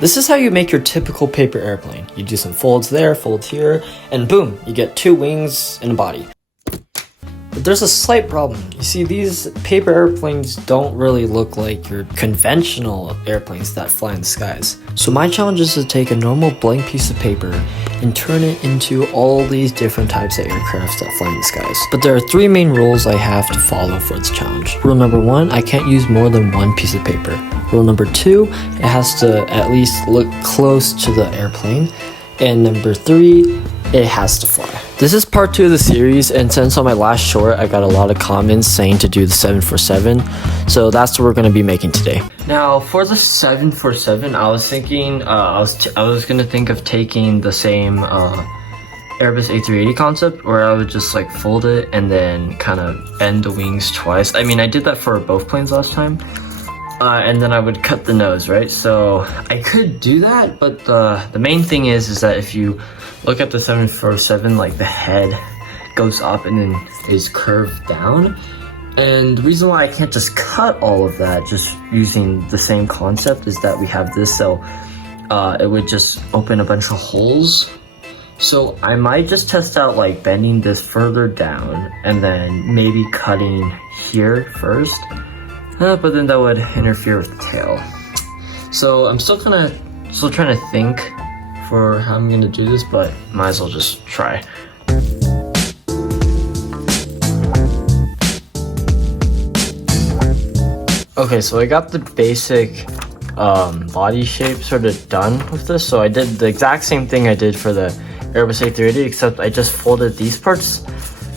This is how you make your typical paper airplane. You do some folds there, fold here, and boom, you get 2 wings and a body. But there's a slight problem. You see, these paper airplanes don't really look like your conventional airplanes that fly in the skies. So my challenge is to take a normal blank piece of paper and turn it into all these different types of aircrafts that fly in the skies. But there are 3 main rules I have to follow for this challenge. Rule number 1, I can't use more than 1 piece of paper. Rule number 2, it has to at least look close to the airplane. And number 3, it has to fly. This is part 2 of the series, and since on my last short I got a lot of comments saying to do the 747, so that's what we're going to be making today. Now for the 747, I was thinking I was going to think of taking the same Airbus A380 concept, where I would just like fold it and then kind of bend the wings twice. I mean, I did that for both planes last time. And then I would cut the nose, right? So I could do that, but the main thing is that if you look at the 747, like the head goes up and then is curved down. And the reason why I can't just cut all of that just using the same concept is that we have this, so it would just open a bunch of holes. So I might just test out like bending this further down and then maybe cutting here first. But then that would interfere with the tail. So I'm still trying to think for how I'm gonna do this, but might as well just try. Okay, so I got the basic body shape sort of done with this. So I did the exact same thing I did for the Airbus A380, except I just folded these parts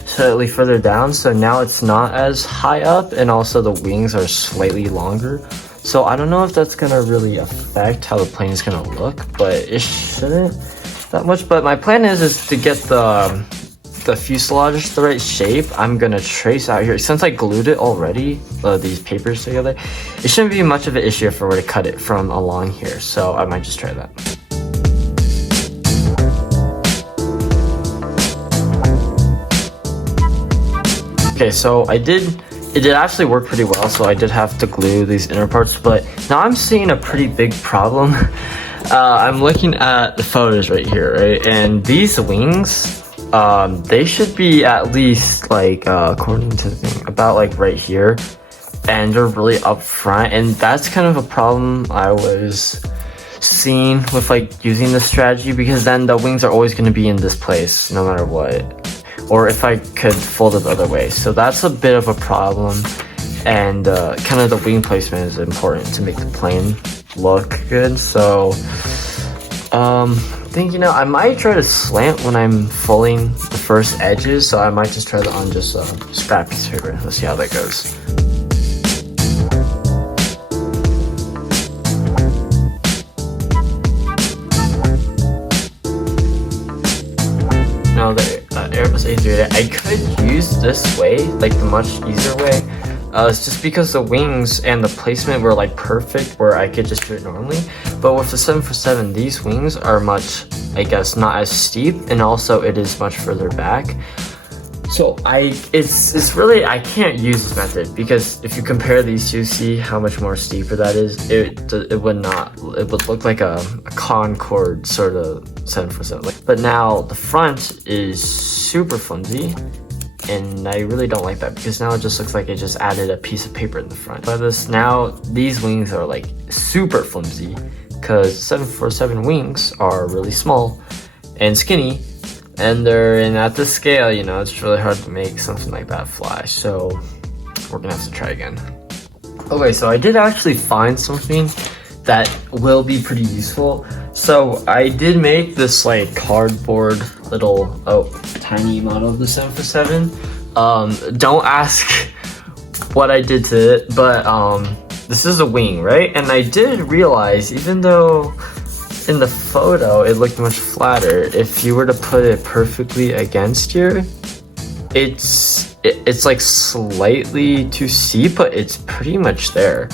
slightly further down, so now it's not as high up, and also the wings are slightly longer. So I don't know if that's gonna really affect how the plane is gonna look, but it shouldn't that much. But my plan is to get the fuselage the right shape. I'm gonna trace out here, since I glued it already, these papers together, it shouldn't be much of an issue if I were to cut it from along here, so I might just try that. Okay, so it did actually work pretty well, so I did have to glue these inner parts, but now I'm seeing a pretty big problem. I'm looking at the photos right here, right? And these wings, they should be at least like, according to the thing, about like right here, and they're really up front, and that's kind of a problem I was seeing with like using this strategy, because then the wings are always going to be in this place no matter what. Or if I could fold it the other way. So that's a bit of a problem, and kind of the wing placement is important to make the plane look good. So I think, you know, I might try to slant when I'm folding the first edges, so I might just try that on just a scrap piece of paper. Let's see how that goes. Now the Airbus A380, I could use this way, like the much easier way. It's just because the wings and the placement were like perfect, where I could just do it normally. But with the 747, these wings are much, I guess, not as steep, and also it is much further back. So it's really, I can't use this method, because if you compare these two, see how much more steeper that is. It would look like a Concorde sort of 747. But now the front is super flimsy, and I really don't like that, because now it just looks like it just added a piece of paper in the front. But now these wings are like super flimsy, because 747 wings are really small and skinny. And at this scale, you know, it's really hard to make something like that fly. So we're gonna have to try again. Okay, so I did actually find something that will be pretty useful. So I did make this like cardboard little, tiny model of the 747. Don't ask what I did to it, but this is a wing, right? And I did realize, even though in the photo it looked much flatter, if you were to put it perfectly against here, it's like slightly too steep, but it's pretty much there.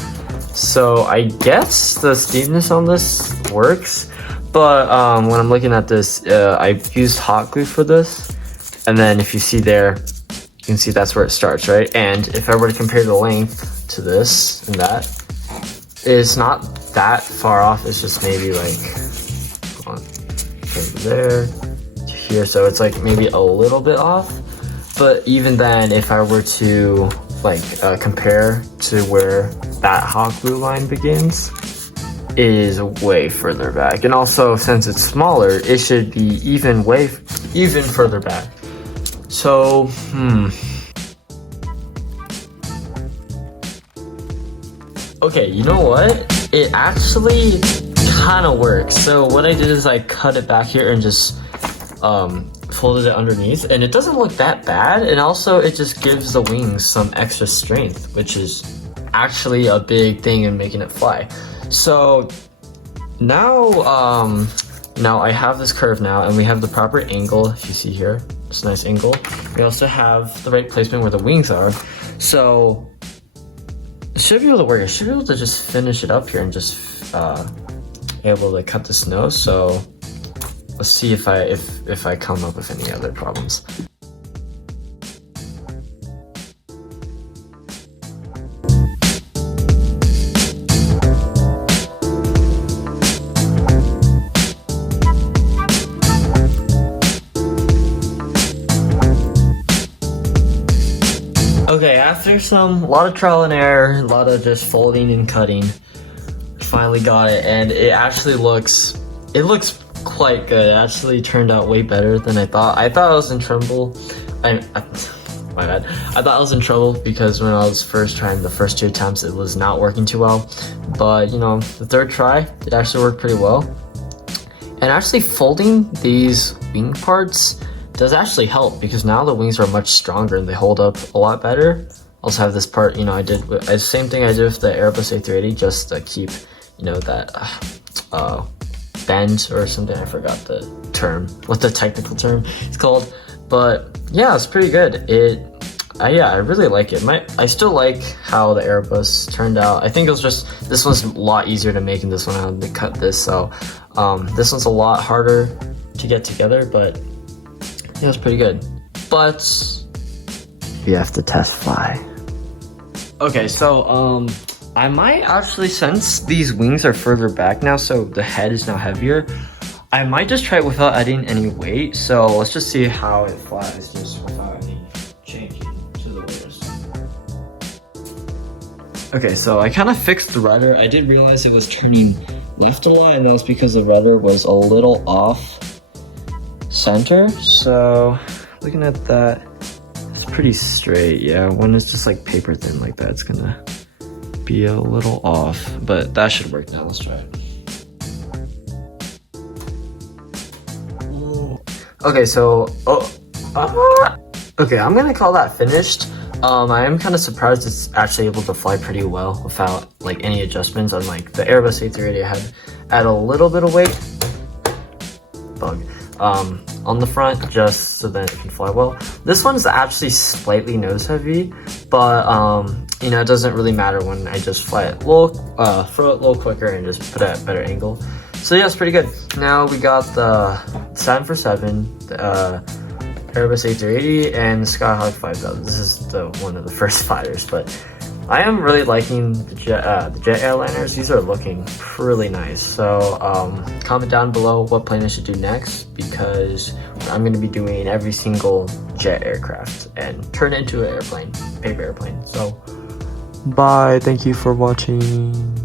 So I guess the steepness on this works, but when I'm looking at this, I've used hot glue for this, and then if you see there, you can see that's where it starts, right? And if I were to compare the length to this and that, it's not that far off. It's just maybe like, hold on, from there to here. So it's like maybe a little bit off. But even then, if I were to like compare to where that hawk blue line begins, it is way further back. And also, since it's smaller, it should be even further back. So, Okay, you know what? It actually kind of works. So what I did is I cut it back here and just folded it underneath, and it doesn't look that bad. And also it just gives the wings some extra strength, which is actually a big thing in making it fly. So now, now I have this curve now, and we have the proper angle. If you see here, it's a nice angle. We also have the right placement where the wings are. So it should be able to work. I should be able to just finish it up here and just able to cut this nose. So let's see if I come up with any other problems. Okay, after a lot of trial and error, a lot of just folding and cutting, finally got it, and it actually looks quite good. It actually turned out way better than I thought. I thought I was in trouble. My bad. I thought I was in trouble because when I was first trying the first 2 attempts, it was not working too well. But you know, the 3rd try, it actually worked pretty well. And actually folding these wing parts does actually help, because now the wings are much stronger and they hold up a lot better. Also have this part, you know, I did the same thing I did with the Airbus A380, just to keep, you know, that bend or something. I forgot the term, what the technical term is called. But yeah, it's pretty good. Yeah, I really like it. I still like how the Airbus turned out. I think it was just, this one's a lot easier to make, and this one I had to cut this. So this one's a lot harder to get together, but yeah, it's pretty good. But you have to test fly. Okay, so I might actually, since these wings are further back now, so the head is now heavier, I might just try it without adding any weight. So let's just see how it flies just without any changing to the wings. Okay, so I kind of fixed the rudder. I did realize it was turning left a lot, and that was because the rudder was a little off center. So looking at that, it's pretty straight. Yeah, when it's just like paper thin like that, it's gonna be a little off, but that should work now. Let's try it. Okay, so okay, I'm gonna call that finished. I am kind of surprised it's actually able to fly pretty well without like any adjustments. Unlike the Airbus A380, I had to add a little bit of weight on the front just so that it can fly well. This one's actually slightly nose heavy, but you know, it doesn't really matter when I just fly it throw it a little quicker and just put it at a better angle. So yeah, it's pretty good. Now we got the 747, the Airbus A380, and the Skyhawk 5000. This is one of the first fighters, but I am really liking the jet airliners. These are looking really nice. So comment down below what plane I should do next, because I'm going to be doing every single jet aircraft and turn it into an airplane, paper airplane. So bye, thank you for watching.